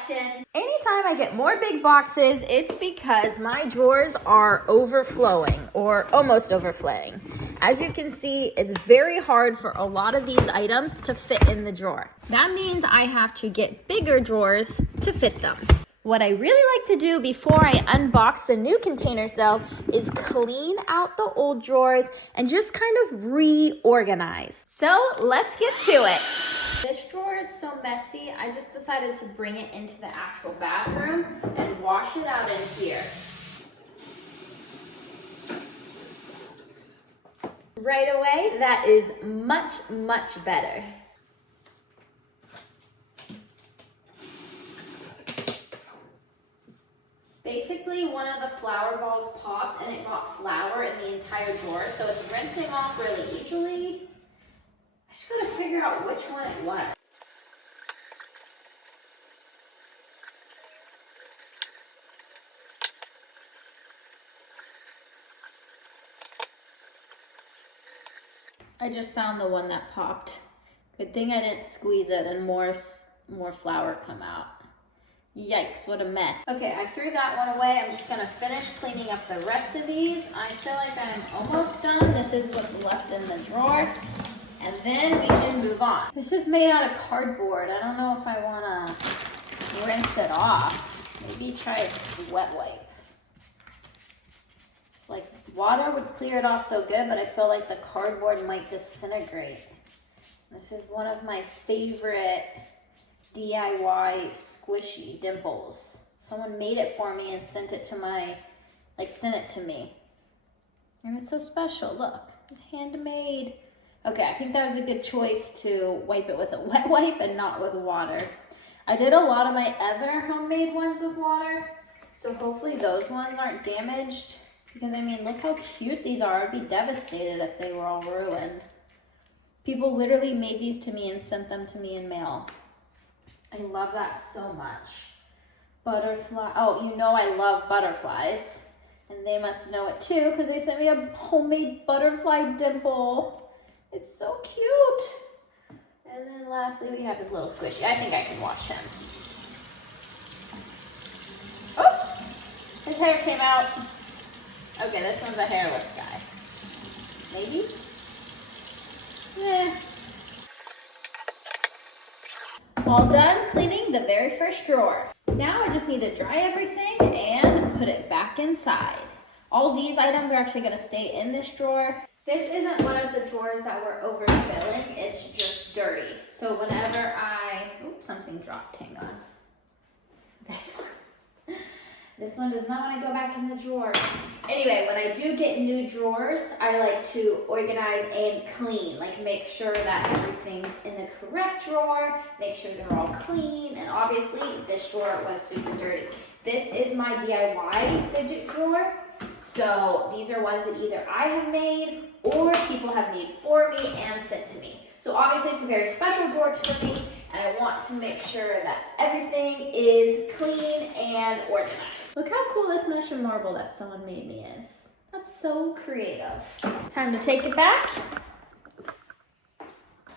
collection. Anytime I get more big boxes, it's because my drawers are overflowing or almost overflowing. As you can see, it's very hard for a lot of these items to fit in the drawer. That means I have to get bigger drawers to fit them. What I really like to do before I unbox the new containers though is clean out the old drawers and just kind of reorganize. So let's get to it. This drawer is so messy, I just decided to bring it into the actual bathroom and wash it out in here. Right away, that is much, much better. Basically, one of the flour balls popped and it got flour in the entire drawer, so it's rinsing off really easily. I just gotta figure out which one it was. I just found the one that popped. Good thing I didn't squeeze it and more flour come out. Yikes, what a mess. Okay, I threw that one away. I'm just gonna finish cleaning up the rest of these. I feel like I'm almost done. This is what's left in the drawer. And then we can move on. This is made out of cardboard. I don't know if I wanna rinse it off. Maybe try a wet wipe. It's like water would clear it off so good, but I feel like the cardboard might disintegrate. This is one of my favorite DIY squishy dimples. Someone made it for me and sent it to me. And it's so special, look, it's handmade. Okay, I think that was a good choice to wipe it with a wet wipe and not with water. I did a lot of my other homemade ones with water, so hopefully those ones aren't damaged. Because I mean, look how cute these are. I'd be devastated if they were all ruined. People literally made these to me and sent them to me in mail. I love that so much. Butterfly, oh, you know I love butterflies. And they must know it too, because they sent me a homemade butterfly dimple. It's so cute. And then lastly, we have this little squishy. I think I can watch him. Oh, his hair came out. Okay, this one's a hairless guy. Maybe? Yeah. All done cleaning the very first drawer. Now I just need to dry everything and put it back inside. All these items are actually gonna stay in this drawer. This isn't one of the drawers that we're overfilling, it's just dirty. So whenever oops, something dropped, hang on. This one does not want to go back in the drawer. Anyway, when I do get new drawers, I like to organize and clean. Like make sure that everything's in the correct drawer, make sure they're all clean, and obviously this drawer was super dirty. This is my DIY fidget drawer. So these are ones that either I have made or people have made for me and sent to me. So obviously it's a very special drawer for me, and I want to make sure that everything is clean and organized. Look how cool this mesh and marble that someone made me is. That's so creative. Time to take it back.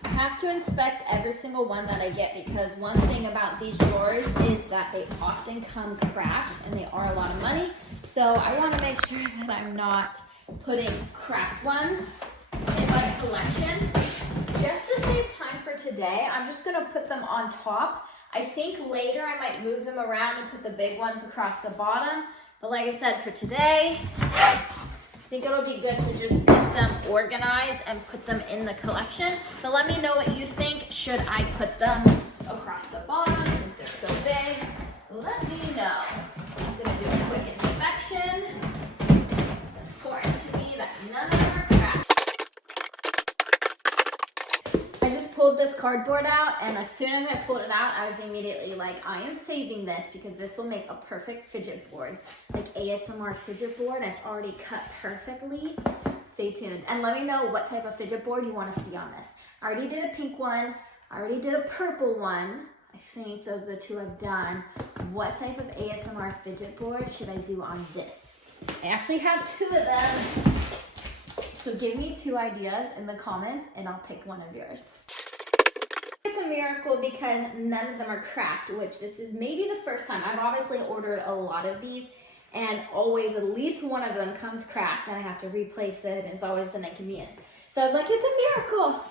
I have to inspect every single one that I get, because one thing about these drawers is that they often come cracked and they are a lot of money. So I want to make sure that I'm not putting cracked ones in my collection. Just to save time for today, I'm just gonna put them on top. I think later I might move them around and put the big ones across the bottom. But like I said, for today, I think it'll be good to just get them organized and put them in the collection. But let me know what you think. Should I put them across the bottom since they're so big? Let me know. I'm just gonna do a quick inspection. It's important to me that none of them are cracked. I just pulled this cardboard out, and as soon as I pulled it out, I was immediately like, I am saving this because this will make a perfect fidget board, like ASMR fidget board, and it's already cut perfectly. Stay tuned and let me know what type of fidget board you want to see on this. I already did a pink one. I already did a purple one. I think those are the two I've done. What type of ASMR fidget board should I do on this? I actually have two of them. So give me two ideas in the comments and I'll pick one of yours. It's a miracle because none of them are cracked, which this is maybe the first time. I've obviously ordered a lot of these, and always at least one of them comes cracked, and I have to replace it, and it's always an inconvenience. So I was like, it's a miracle.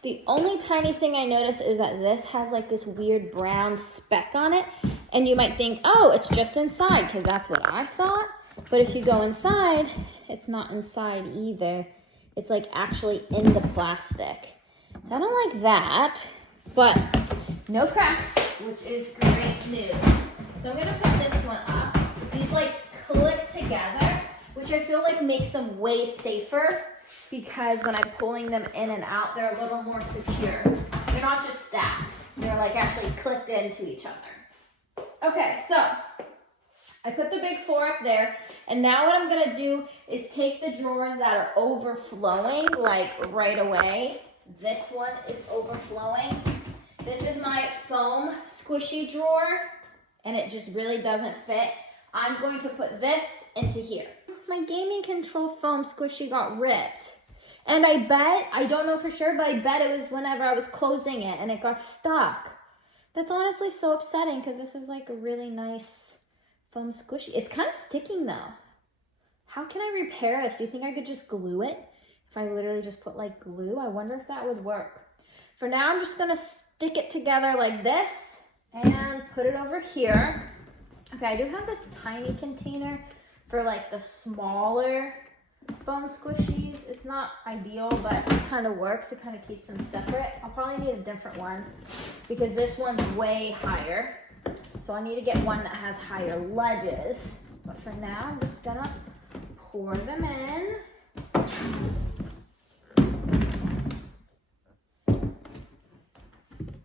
The only tiny thing I noticed is that this has like this weird brown speck on it, and you might think, oh, it's just inside, because that's what I thought. But if you go inside, it's not inside either. It's like actually in the plastic. So I don't like that, but no cracks, which is great news. So I'm gonna put this one up. These like click together, which I feel like makes them way safer because when I'm pulling them in and out, they're a little more secure. They're not just stacked. They're like actually clicked into each other. Okay, so I put the big 4 up there, and now what I'm gonna do is take the drawers that are overflowing, like right away. This one is overflowing. This is my foam squishy drawer, and it just really doesn't fit. I'm going to put this into here. My gaming control foam squishy got ripped. And I bet, I don't know for sure, but I bet it was whenever I was closing it and it got stuck. That's honestly so upsetting because this is like a really nice foam squishy. It's kind of sticking though. How can I repair this? Do you think I could just glue it? If I literally just put like glue, I wonder if that would work. For now, I'm just gonna stick it together like this and put it over here. Okay, I do have this tiny container for like the smaller foam squishies. It's not ideal, but it kind of works. It kind of keeps them separate. I'll probably need a different one because this one's way higher. So I need to get one that has higher ledges. But for now, I'm just gonna pour them in.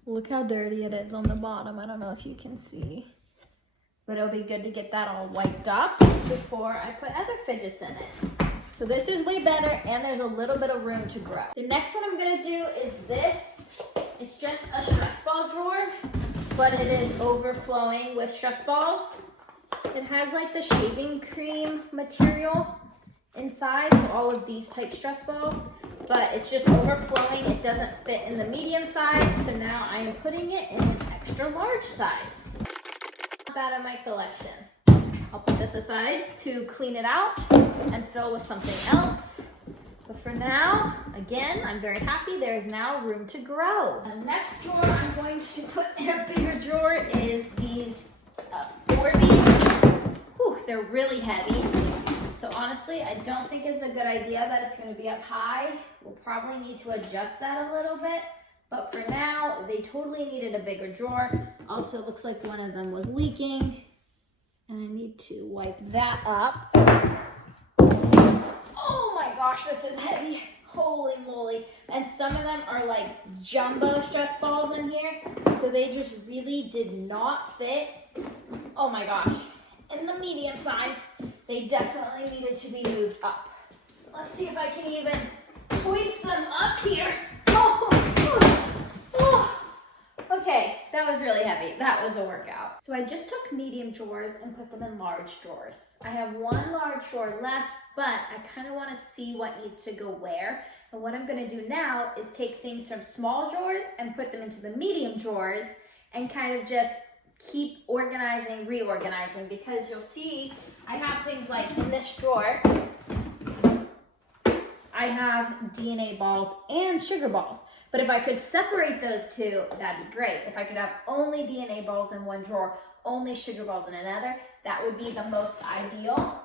Look how dirty it is on the bottom. I don't know if you can see. But it'll be good to get that all wiped up before I put other fidgets in it. So this is way better, and there's a little bit of room to grow. The next one I'm gonna do is this. It's just a stress ball drawer, but it is overflowing with stress balls. It has like the shaving cream material inside, so all of these type stress balls, but it's just overflowing. It doesn't fit in the medium size, so now I am putting it in an extra large size. That in my collection. I'll put this aside to clean it out and fill with something else. But for now, again, I'm very happy. There is now room to grow. The next drawer I'm going to put in a bigger drawer is these Orbeez. Whew, they're really heavy. So honestly, I don't think it's a good idea that it's going to be up high. We'll probably need to adjust that a little bit. But for now, they totally needed a bigger drawer. Also, it looks like one of them was leaking. And I need to wipe that up. Oh my gosh, this is heavy. Holy moly. And some of them are like jumbo stress balls in here. So they just really did not fit. Oh my gosh. In the medium size, they definitely needed to be moved up. Let's see if I can even hoist them up here. Okay, that was really heavy. That was a workout. So I just took medium drawers and put them in large drawers. I have one large drawer left, but I kind of want to see what needs to go where. And what I'm going to do now is take things from small drawers and put them into the medium drawers and kind of just keep organizing, reorganizing, because you'll see I have things like in this drawer, I have DNA balls and sugar balls. But if I could separate those two, that'd be great. If I could have only DNA balls in one drawer, only sugar balls in another, that would be the most ideal.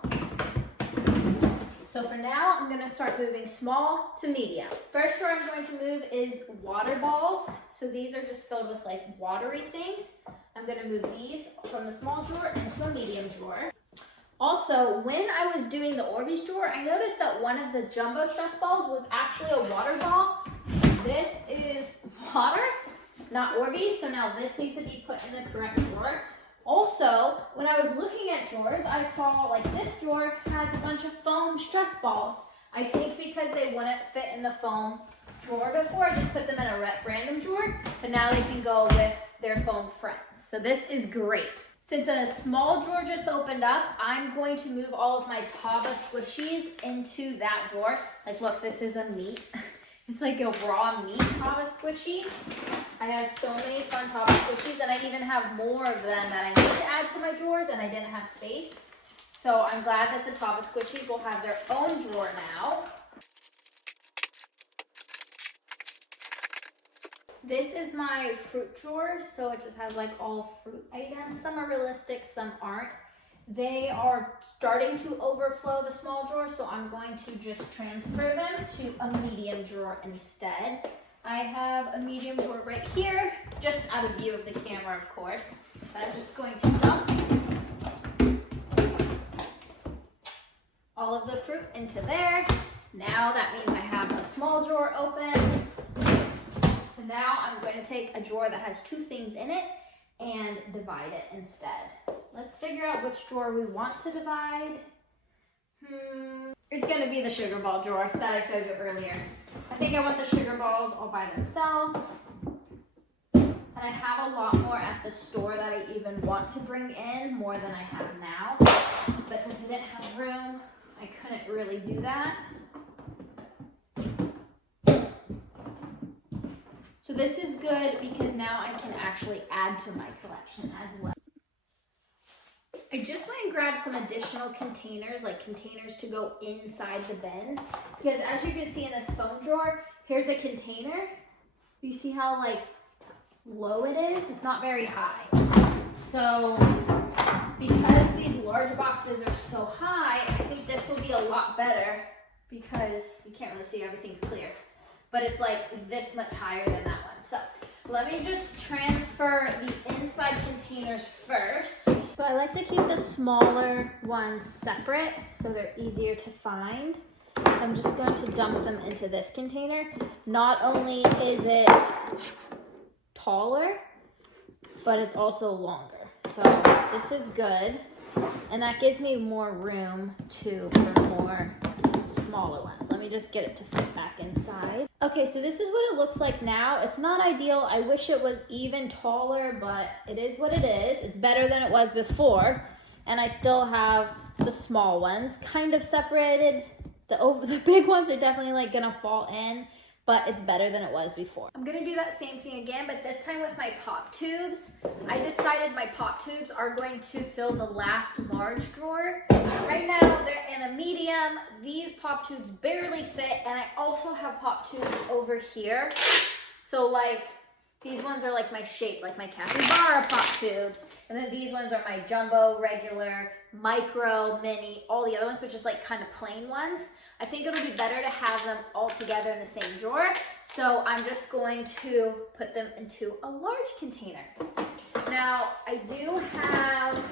So for now, I'm gonna start moving small to medium. First drawer I'm going to move is water balls. So these are just filled with like watery things. I'm gonna move these from the small drawer into a medium drawer. Also, when I was doing the Orbeez drawer, I noticed that one of the jumbo stress balls was actually a water ball. This is water, not Orbeez, so now this needs to be put in the correct drawer. Also, when I was looking at drawers, I saw like this drawer has a bunch of foam stress balls. I think because they wouldn't fit in the foam drawer before, I just put them in a random drawer, but now they can go with their foam friends. So this is great. Since a small drawer just opened up, I'm going to move all of my Tava squishies into that drawer. Like, look, this is a meat. It's like a raw meat Tava squishy. I have so many fun Tava squishies, and I even have more of them that I need to add to my drawers, and I didn't have space. So I'm glad that the Tava squishies will have their own drawer now. This is my fruit drawer, so it just has like all fruit items. Some are realistic, some aren't. They are starting to overflow the small drawer, so I'm going to just transfer them to a medium drawer instead. I have a medium drawer right here, just out of view of the camera, of course, but I'm just going to dump all of the fruit into there. Now that means I have a small drawer open. So now I'm going to take a drawer that has two things in it and divide it instead. Let's figure out which drawer we want to divide. It's going to be the sugar ball drawer that I showed you earlier. I think I want the sugar balls all by themselves. And I have a lot more at the store that I even want to bring in, more than I have now. But since I didn't have room, I couldn't really do that. So this is good because now I can actually add to my collection as well. I just went and grabbed some additional containers, like containers to go inside the bins. Because as you can see in this foam drawer, here's a container. You see how like low it is? It's not very high. So because these large boxes are so high, I think this will be a lot better because you can't really see, everything's clear. But it's like this much higher than that one. So let me just transfer the inside containers first. So I like to keep the smaller ones separate so they're easier to find. I'm just going to dump them into this container. Not only is it taller, but it's also longer. So this is good. And that gives me more room too for more smaller ones. Let me just get it to fit back inside. Okay, so this is what it looks like now. It's not ideal. I wish it was even taller, but it is what it is. It's better than it was before. And I still have the small ones kind of separated. The big ones are definitely like gonna fall in, but it's better than it was before. I'm gonna do that same thing again, but this time with my pop tubes. I decided my pop tubes are going to fill the last large drawer. Right now, they're in a medium. These pop tubes barely fit, and I also have pop tubes over here. So like, these ones are like my shape, like my capybara pop tubes. And then these ones are my jumbo, regular, micro, mini, all the other ones, but just like kind of plain ones. I think it'll be better to have them all together in the same drawer. So I'm just going to put them into a large container. Now, I do have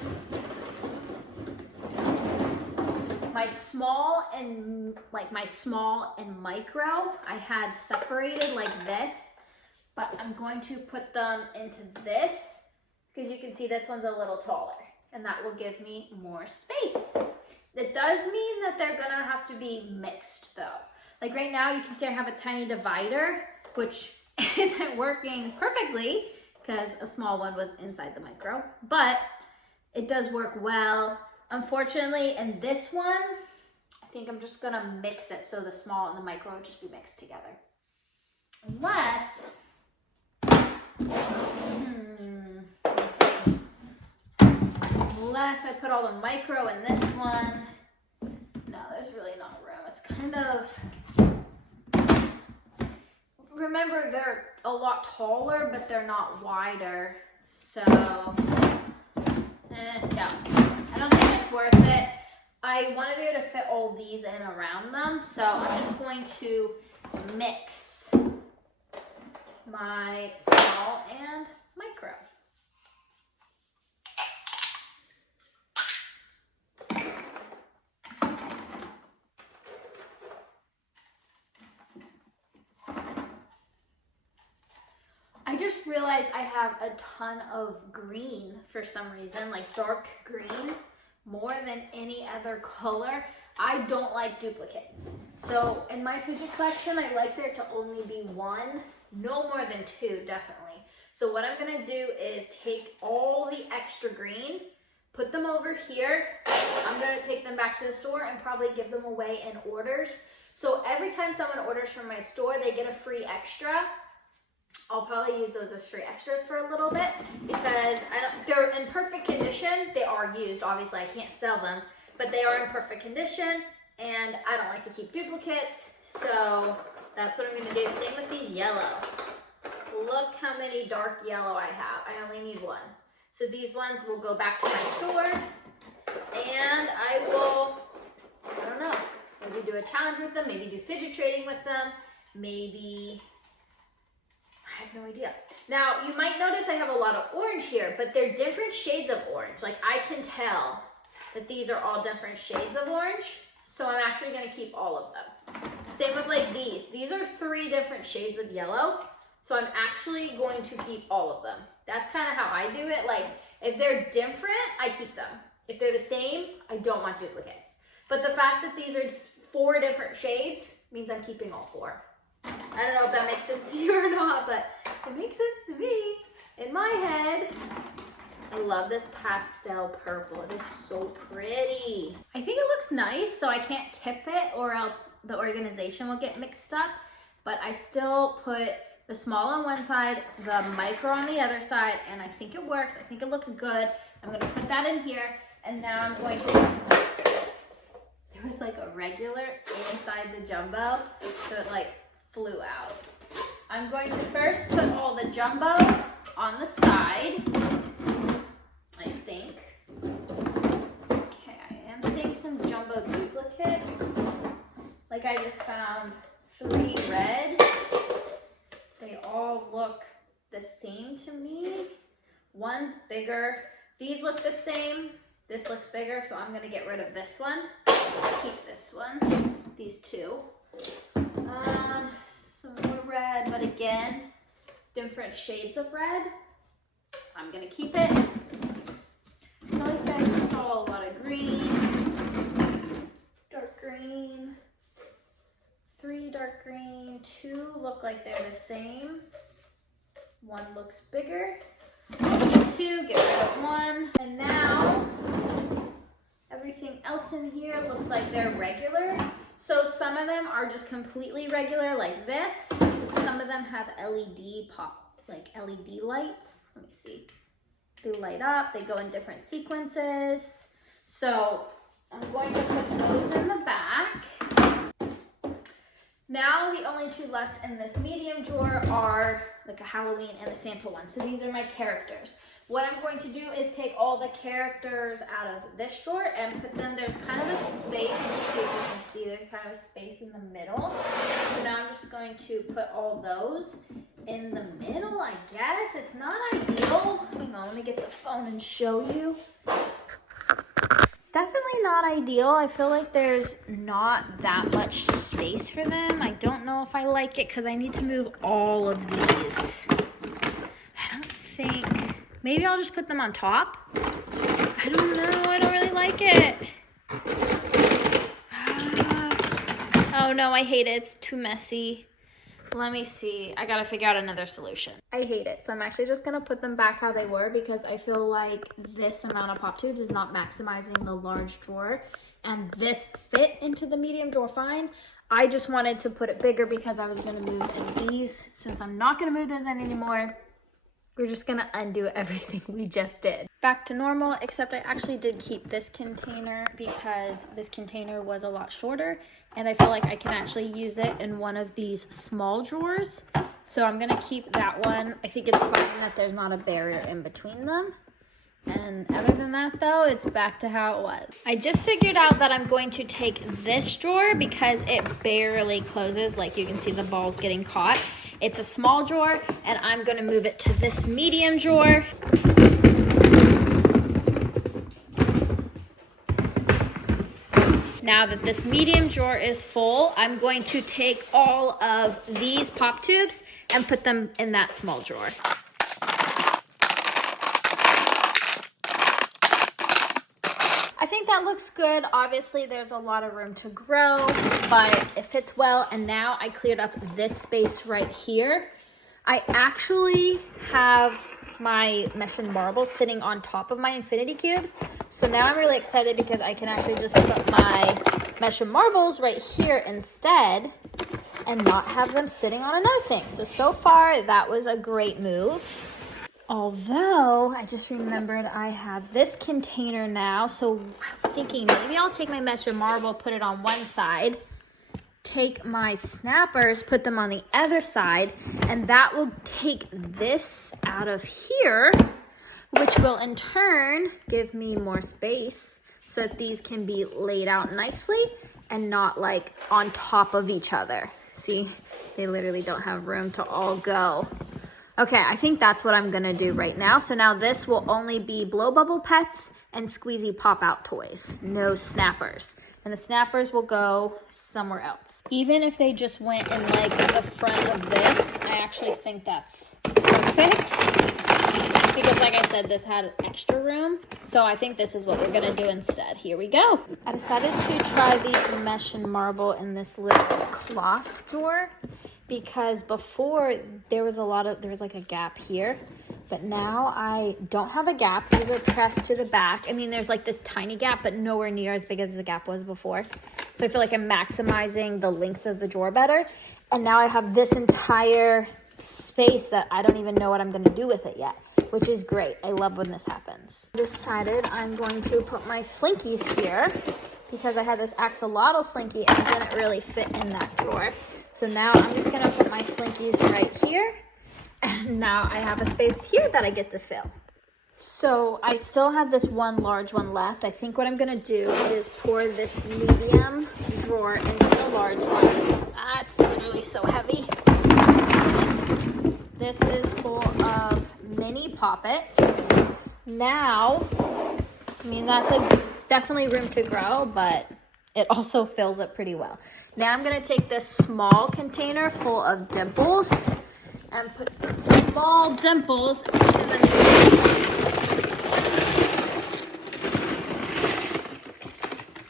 my small and micro. I had separated like this, but I'm going to put them into this because you can see this one's a little taller and that will give me more space. It does mean that they're gonna have to be mixed though. Like right now you can see I have a tiny divider, which isn't working perfectly because a small one was inside the micro, but it does work well. Unfortunately, in this one, I think I'm just gonna mix it so the small and the micro will just be mixed together. Unless, let me see. Unless I put all the micro in this one. No, there's really not room. It's kind of, remember they're a lot taller, but they're not wider. So, no, I don't think it's worth it. I want to be able to fit all these in around them. So I'm just going to mix my small and micro. I just realized I have a ton of green for some reason, like dark green, more than any other color. I don't like duplicates. So in my fidget collection, I like there to only be one, no more than two, definitely. So what I'm gonna do is take all the extra green, put them over here. I'm gonna take them back to the store and probably give them away in orders. So every time someone orders from my store, they get a free extra. I'll probably use those as free extras for a little bit because they're in perfect condition. They are used, obviously I can't sell them, but they are in perfect condition and I don't like to keep duplicates. So that's what I'm gonna do. Same with these yellow. Look how many dark yellow I have. I only need one. So these ones will go back to my store and I will, I don't know, maybe do a challenge with them, maybe do fidget trading with them, maybe, I have no idea. Now, you might notice I have a lot of orange here, but they're different shades of orange. Like I can tell that these are all different shades of orange, so I'm actually gonna keep all of them. Same with like these. These are 3 different shades of yellow, so I'm actually going to keep all of them. That's kind of how I do it. Like if they're different, I keep them. If they're the same, I don't want duplicates. But the fact that these are 4 different shades means I'm keeping all 4. I don't know if that makes sense to you or not, but it makes sense to me in my head. I love this pastel purple. It is so pretty. I think it looks nice, so I can't tip it or else the organization will get mixed up. But I still put the small on one side, the micro on the other side, and I think it works. I think it looks good. I'm gonna put that in here, and now I'm going to, there was like a regular inside the jumbo, so it like flew out. I'm going to first put all the jumbo on the side, I think. Okay, I am seeing some jumbo duplicates. Like I just found 3 red. They all look the same to me. One's bigger. These look the same. This looks bigger, so I'm gonna get rid of this one. Keep this one. These 2. Some more red, but again, different shades of red. I'm gonna keep it. I always say I saw a lot of green, dark green, 3 dark green, 2 look like they're the same. 1 looks bigger. I'll keep 2, get rid of 1. And now, everything else in here looks like they're regular. So some of them are just completely regular like this. Some of them have LED like LED lights. Let me see. They light up, they go in different sequences. So I'm going to put those in the back. Now the only 2 left in this medium drawer are like a Halloween and a Santa one. So these are my characters. What I'm going to do is take all the characters out of this drawer and put them, there's kind of a space, let's see if you can see, there's kind of a space in the middle. So now I'm just going to put all those in the middle, I guess. It's not ideal. Hang on, let me get the phone and show you. It's definitely not ideal. I feel like there's not that much space for them. I don't know if I like it because I need to move all of these. I don't think, maybe I'll just put them on top. I don't know, I don't really like it. Oh no, I hate it, it's too messy. Let me see, I gotta figure out another solution. I hate it, so I'm actually just gonna put them back how they were because I feel like this amount of pop tubes is not maximizing the large drawer, and this fit into the medium drawer fine. I just wanted to put it bigger because I was gonna move in these. Since I'm not gonna move those in anymore, we're just gonna undo everything we just did. Back to normal, except I actually did keep this container because this container was a lot shorter and I feel like I can actually use it in one of these small drawers. So I'm gonna keep that one. I think it's fine that there's not a barrier in between them. And other than that though, it's back to how it was. I just figured out that I'm going to take this drawer because it barely closes. Like you can see the balls getting caught. It's a small drawer and I'm gonna move it to this medium drawer. Now that this medium drawer is full, I'm going to take all of these pop tubes and put them in that small drawer. I think that looks good. Obviously, there's a lot of room to grow, but it fits well. And now I cleared up this space right here. I actually have my mesh and marble sitting on top of my infinity cubes. So now I'm really excited because I can actually just put my mesh and marbles right here instead and not have them sitting on another thing. So far that was a great move. Although I just remembered I have this container now. So I'm thinking maybe I'll take my mesh and marble, put it on one side, take my snappers, put them on the other side, and that will take this out of here, which will in turn give me more space so that these can be laid out nicely and not like on top of each other. See, they literally don't have room to all go. Okay, I think that's what I'm gonna do right now. So now this will only be blow bubble pets and squeezy pop out toys, no snappers. And the snappers will go somewhere else. Even if they just went in like the front of this, I actually think that's perfect. Because like I said, this had extra room. So I think this is what we're gonna do instead. Here we go. I decided to try the mesh and marble in this little cloth drawer because before there was like a gap here. But now I don't have a gap. These are pressed to the back. I mean, there's like this tiny gap, but nowhere near as big as the gap was before. So I feel like I'm maximizing the length of the drawer better. And now I have this entire space that I don't even know what I'm gonna do with it yet, which is great. I love when this happens. I decided I'm going to put my slinkies here because I had this axolotl slinky and it didn't really fit in that drawer. So now I'm just gonna put my slinkies right here. And now I have a space here that I get to fill. So I still have this one large one left. I think what I'm gonna do is pour this medium drawer into the large one. That's literally so heavy. This is full of mini poppets. Now, I mean, that's definitely room to grow, but it also fills it pretty well. Now I'm gonna take this small container full of dimples and put the small dimples into the medium.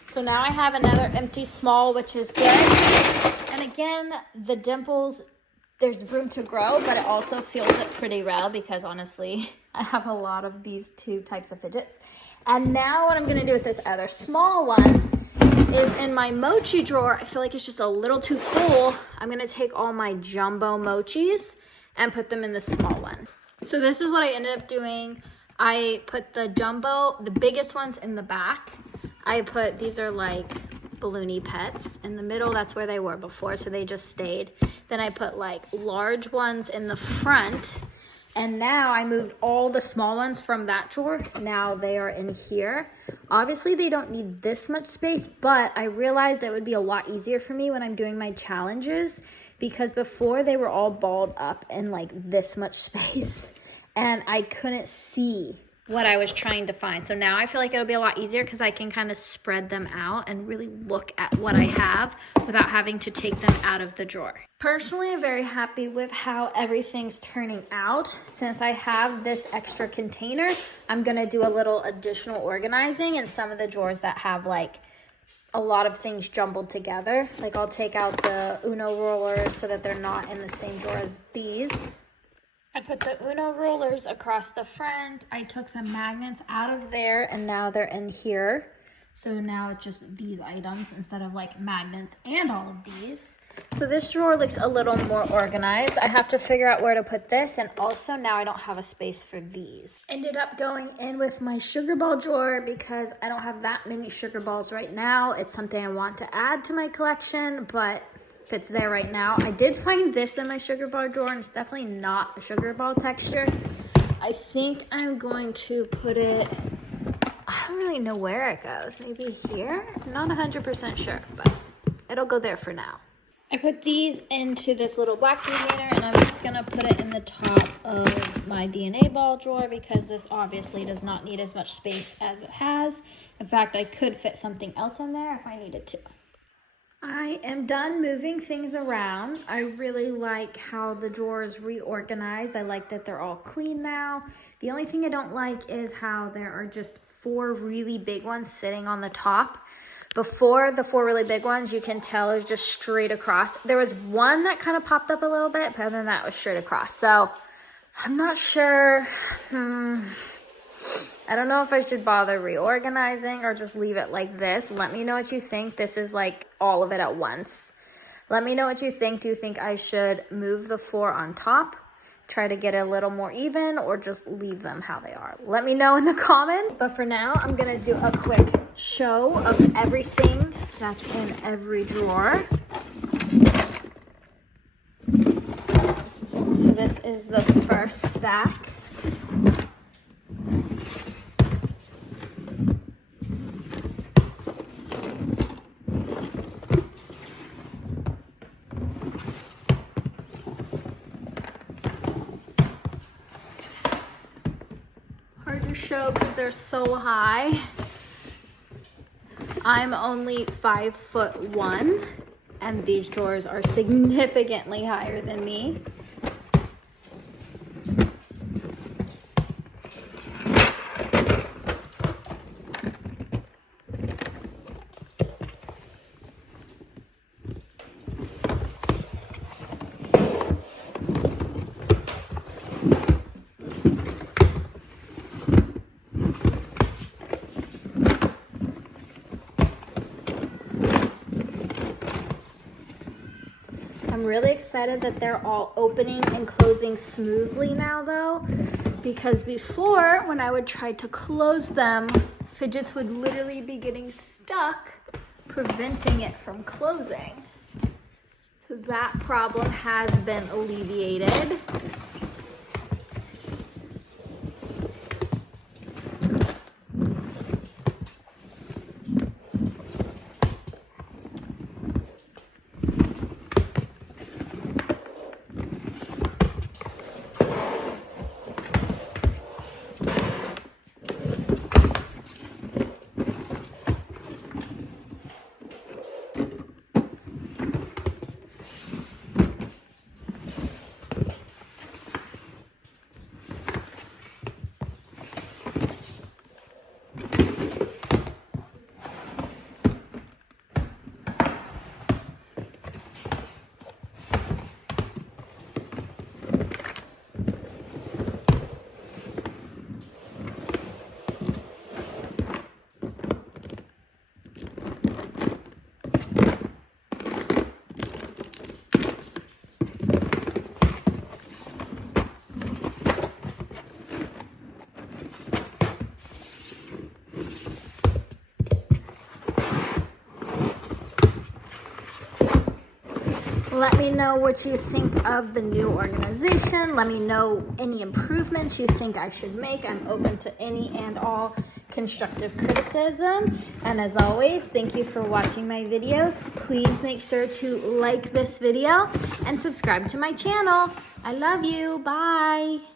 So now I have another empty small, which is good. And again, the dimples, there's room to grow, but it also fills it pretty well because honestly, I have a lot of these two types of fidgets. And now what I'm gonna do with this other small one is in my mochi drawer, I feel like it's just a little too full. I'm gonna take all my jumbo mochis and put them in the small one. So this is what I ended up doing. I put the jumbo, the biggest ones in the back. These are like balloony pets. In the middle, that's where they were before, so they just stayed. Then I put like large ones in the front. And now I moved all the small ones from that drawer. Now they are in here. Obviously they don't need this much space, but I realized it would be a lot easier for me when I'm doing my challenges because before they were all balled up in like this much space and I couldn't see what I was trying to find. So now I feel like it'll be a lot easier because I can kind of spread them out and really look at what I have without having to take them out of the drawer. Personally, I'm very happy with how everything's turning out. Since I have this extra container, I'm gonna do a little additional organizing in some of the drawers that have like a lot of things jumbled together. Like I'll take out the Uno rollers so that they're not in the same drawer as these. I put the Uno rollers across the front. I took the magnets out of there and now they're in here. So now it's just these items instead of like magnets and all of these. So this drawer looks a little more organized. I have to figure out where to put this, and also now I don't have a space for these. Ended up going in with my sugar ball drawer because I don't have that many sugar balls right now. It's something I want to add to my collection, but if it's there right now. I did find this in my sugar ball drawer, and it's definitely not a sugar ball texture. I think I'm going to put it, I don't really know where it goes. Maybe here? I'm not 100% sure, but it'll go there for now. I put these into this little black container, and I'm just gonna put it in the top of my DNA ball drawer because this obviously does not need as much space as it has. In fact, I could fit something else in there if I needed to. I am done moving things around. I really like how the drawer is reorganized. I like that they're all clean now. The only thing I don't like is how there are just 4 really big ones sitting on the top. Before, the 4 really big ones, you can tell it was just straight across. There was one that kind of popped up a little bit, but other than that, it was straight across. So I'm not sure. I don't know if I should bother reorganizing or just leave it like this. Let me know what you think. This is like all of it at once. Let me know what you think. Do you think I should move the 4 on top, try to get it a little more even, or just leave them how they are? Let me know in the comments. But for now, I'm gonna do a quick show of everything that's in every drawer. So this is the first stack. Hard to show because they're so high. I'm only 5'1", and these drawers are significantly higher than me. I'm really excited that they're all opening and closing smoothly now though, because before when I would try to close them, fidgets would literally be getting stuck, preventing it from closing. So that problem has been alleviated. Let me know what you think of the new organization. Let me know any improvements you think I should make. I'm open to any and all constructive criticism. And as always, thank you for watching my videos. Please make sure to like this video and subscribe to my channel. I love you. Bye.